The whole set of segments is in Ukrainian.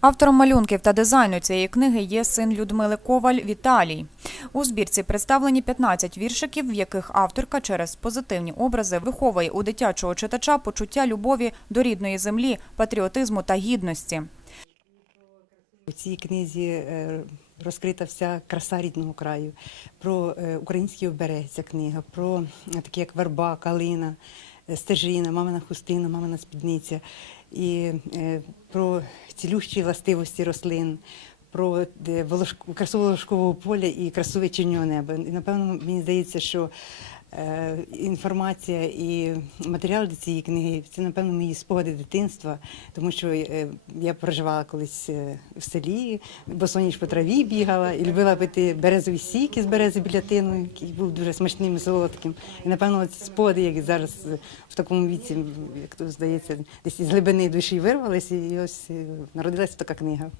Автором малюнків та дизайну цієї книги є син Людмили Коваль Віталій. У збірці представлені 15 віршиків, в яких авторка через позитивні образи виховує у дитячого читача почуття любові до рідної землі, патріотизму та гідності. У цій книзі е, розкрита вся краса рідного краю, про е, українські обереги книга, про е, такі як верба, калина, стежина, мамина хустина, мамина спідниця, і про цілющі властивості рослин. Про красу волошкового поля і красу вечірнього неба. І напевно мені здається, що інформація і матеріал до цієї книги це напевно мої спогади дитинства, тому що е, я проживала колись е, в селі, босоніж по траві бігала і любила пити березові сіки з берези біля тину, який був дуже смачним і солодким. І напевно ці спогади, як зараз е, в такому віці, як то здається, десь із глибини душі вирвалися, і ось е, народилася така книга.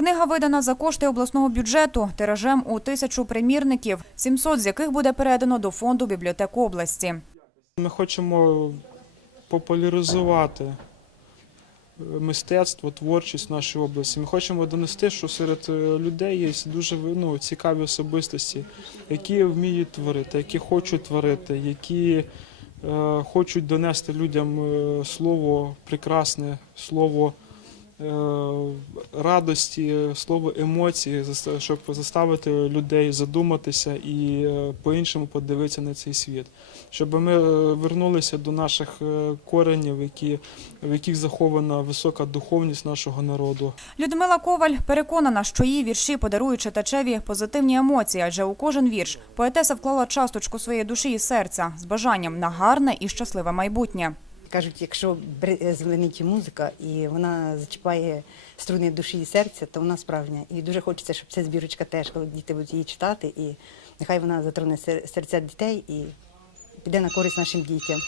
Книга видана за кошти обласного бюджету тиражем у тисячу примірників, 700 з яких буде передано до фонду бібліотек області. Ми хочемо популяризувати е, мистецтво, творчість в нашій області. Ми хочемо донести, що серед е, людей є дуже ну, цікаві особистості, які вміють творити, які хочуть творити, які е, хочуть донести людям е, слово прекрасне, слово радості, слово емоції, щоб заставити людей задуматися і е, по-іншому подивитися на цей світ. Щоб ми е, вернулися до наших е, коренів, які, в яких захована висока духовність нашого народу. Людмила Коваль переконана, що її вірші подарують читачеві позитивні емоції, адже у кожен вірш поетеса вклала часточку своєї душі і серця з бажанням на гарне і щасливе майбутнє. Кажуть, якщо бри- звенить музика і вона зачіпає струни душі і серця, то вона справжня. І дуже хочеться, щоб ця збірочка теж, коли діти будуть її читати, і нехай вона затроне серця дітей і піде на користь нашим дітям.